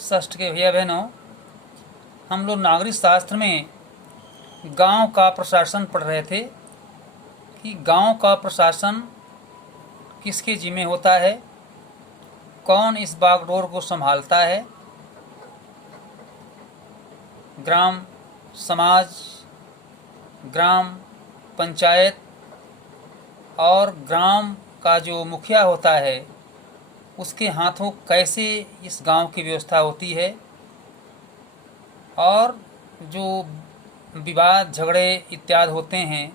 षष्ठ के भैया बहनों, हम लोग नागरिक शास्त्र में गांव का प्रशासन पढ़ रहे थे कि गांव का प्रशासन किसके जिम्मे होता है, कौन इस बागडोर को संभालता है। ग्राम समाज, ग्राम पंचायत और ग्राम का जो मुखिया होता है उसके हाथों कैसे इस गांव की व्यवस्था होती है और जो विवाद झगड़े इत्यादि होते हैं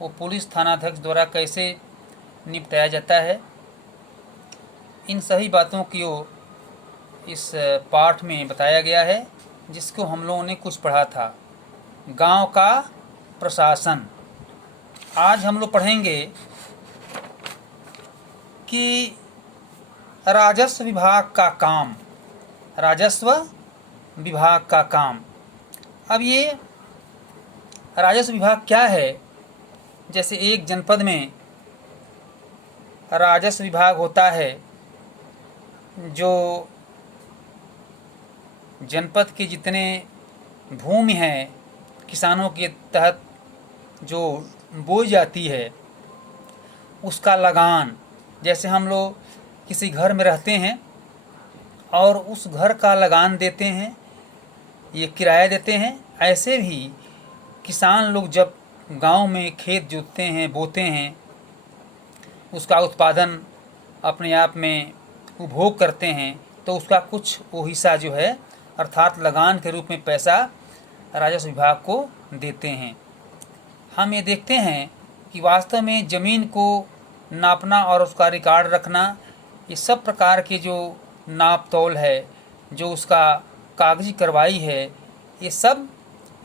वो पुलिस थानाध्यक्ष द्वारा कैसे निपटाया जाता है। इन सभी बातों की ओर इस पाठ में बताया गया है, जिसको हम लोगों ने कुछ पढ़ा था, गांव का प्रशासन। आज हम लोग पढ़ेंगे कि राजस्व विभाग का काम, राजस्व विभाग का काम। अब ये राजस्व विभाग क्या है? जैसे एक जनपद में राजस्व विभाग होता है जो जनपद के जितने भूमि हैं किसानों के तहत जो बोई जाती है उसका लगान। जैसे हम लोग किसी घर में रहते हैं और उस घर का लगान देते हैं, ये किराया देते हैं, ऐसे भी किसान लोग जब गांव में खेत जोतते हैं, बोते हैं, उसका उत्पादन अपने आप में उपभोग करते हैं तो उसका कुछ वो हिस्सा जो है अर्थात लगान के रूप में पैसा राजस्व विभाग को देते हैं। हम ये देखते हैं कि वास्तव में ज़मीन को नापना और उसका रिकॉर्ड रखना, ये सब प्रकार के जो नाप तोल है, जो उसका कागजी कार्रवाई है, ये सब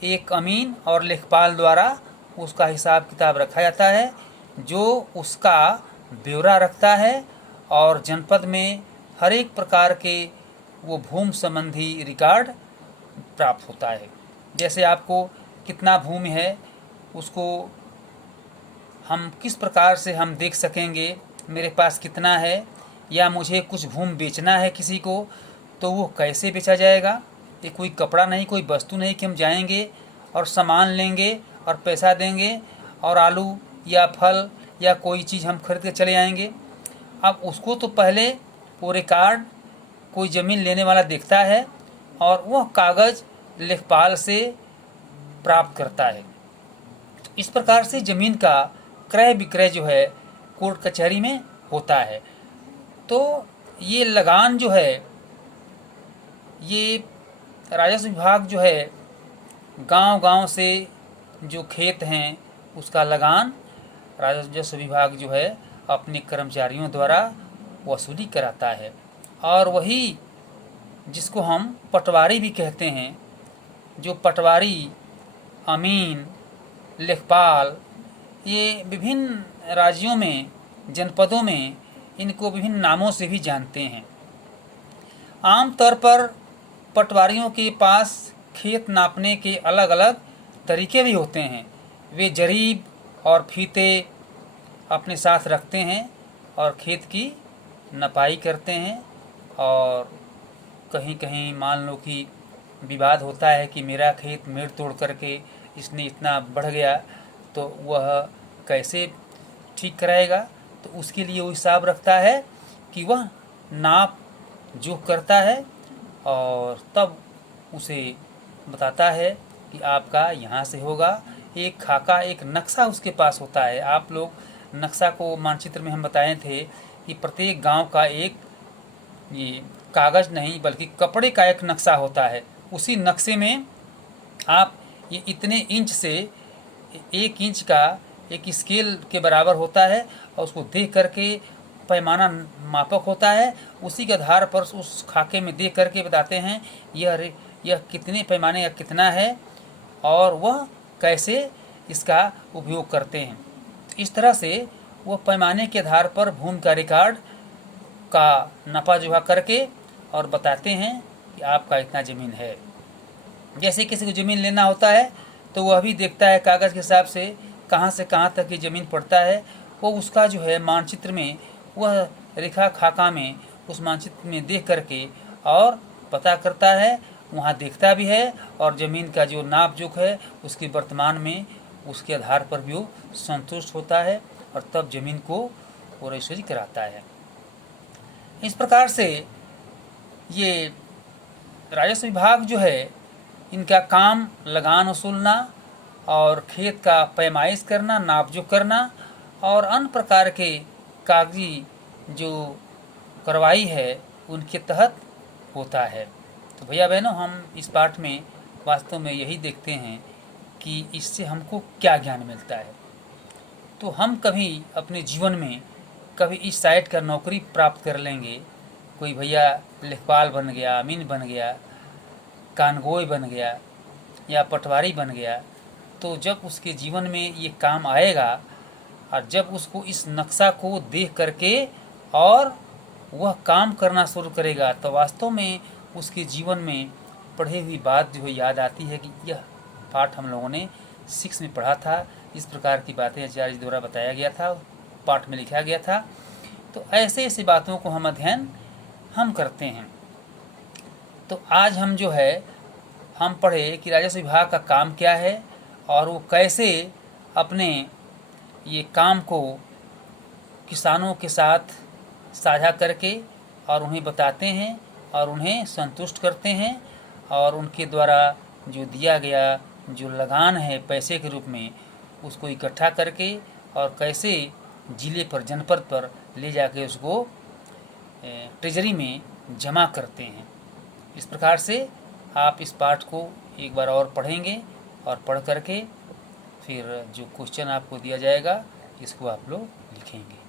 एक अमीन और लेखपाल द्वारा उसका हिसाब किताब रखा जाता है, जो उसका ब्यौरा रखता है और जनपद में हर एक प्रकार के वो भूमि संबंधी रिकॉर्ड प्राप्त होता है। जैसे आपको कितना भूमि है उसको हम किस प्रकार से हम देख सकेंगे, मेरे पास कितना है, या मुझे कुछ भूमि बेचना है किसी को तो वो कैसे बेचा जाएगा। ये कोई कपड़ा नहीं, कोई वस्तु नहीं कि हम जाएंगे और सामान लेंगे और पैसा देंगे और आलू या फल या कोई चीज़ हम खरीद के चले आएंगे। अब उसको तो पहले वो रिकॉर्ड कोई ज़मीन लेने वाला देखता है और वह कागज़ लेखपाल से प्राप्त करता है। इस प्रकार से ज़मीन का क्रय विक्रय जो है कोर्ट कचहरी में होता है। तो ये लगान जो है, ये राजस्व विभाग जो है गांव-गांव से जो खेत हैं उसका लगान राजस्व विभाग जो है अपने कर्मचारियों द्वारा वसूली कराता है। और वही जिसको हम पटवारी भी कहते हैं, जो पटवारी, अमीन, लेखपाल, ये विभिन्न राज्यों में, जनपदों में इनको विभिन्न नामों से भी जानते हैं। आमतौर पर पटवारियों के पास खेत नापने के अलग अलग तरीके भी होते हैं। वे जरीब और फीते अपने साथ रखते हैं और खेत की नपाई करते हैं। और कहीं कहीं मान लो कि विवाद होता है कि मेरा खेत मेड़ तोड़ करके इसने इतना बढ़ गया तो वह कैसे ठीक कराएगा, तो उसके लिए वो हिसाब रखता है कि वह नाप जोख करता है और तब उसे बताता है कि आपका यहाँ से होगा। एक खाका, एक नक्शा उसके पास होता है। आप लोग नक्शा को मानचित्र में हम बताए थे कि प्रत्येक गांव का एक ये कागज़ नहीं बल्कि कपड़े का एक नक्शा होता है। उसी नक्शे में आप ये इतने इंच से 1 इंच का एक स्केल के बराबर होता है और उसको देख करके पैमाना मापक होता है। उसी के आधार पर उस खाके में देख करके बताते हैं यह कितने पैमाने का कितना है और वह कैसे इसका उपयोग करते हैं। इस तरह से वह पैमाने के आधार पर भूमि का रिकॉर्ड का नपा जोखा करके और बताते हैं कि आपका इतना ज़मीन है। जैसे किसी को ज़मीन लेना होता है तो वह भी देखता है कागज़ के हिसाब से कहाँ से कहाँ तक की ज़मीन पड़ता है। वो उसका जो है मानचित्र में, वह रेखा खाका में, उस मानचित्र में देख करके और पता करता है, वहाँ देखता भी है, और ज़मीन का जो नाप जोख है उसके वर्तमान में उसके आधार पर भी वो संतुष्ट होता है, और तब ज़मीन को वो रजिस्ट्री कराता है। इस प्रकार से ये राजस्व विभाग जो है, इनका काम लगान वसूलना और खेत का पैमाइश करना, नापजोख करना और अन्य प्रकार के कागजी जो कार्रवाई है उनके तहत होता है। तो भैया बहनों, हम इस पाठ में वास्तव में यही देखते हैं कि इससे हमको क्या ज्ञान मिलता है। तो हम कभी अपने जीवन में कभी इस साइट का नौकरी प्राप्त कर लेंगे, कोई भैया लेखपाल बन गया, अमीन बन गया, कानगोई बन गया या पटवारी बन गया, तो जब उसके जीवन में ये काम आएगा और जब उसको इस नक्शा को देख करके और वह काम करना शुरू करेगा, तो वास्तव में उसके जीवन में पढ़ी हुई बात जो है याद आती है कि यह पाठ हम लोगों ने 6 में पढ़ा था, इस प्रकार की बातें आचार्य जी द्वारा बताया गया था, पाठ में लिखा गया था। तो ऐसे ऐसी बातों को हम अध्ययन हम करते हैं। तो आज हम जो है हम पढ़े कि राजस्व विभाग का काम क्या है और वो कैसे अपने ये काम को किसानों के साथ साझा करके और उन्हें बताते हैं और उन्हें संतुष्ट करते हैं, और उनके द्वारा जो दिया गया जो लगान है पैसे के रूप में उसको इकट्ठा करके और कैसे जिले पर, जनपद पर ले जाके उसको ट्रेजरी में जमा करते हैं। इस प्रकार से आप इस पाठ को एक बार और पढ़ेंगे और पढ़ करके फिर जो क्वेश्चन आपको दिया जाएगा इसको आप लोग लिखेंगे।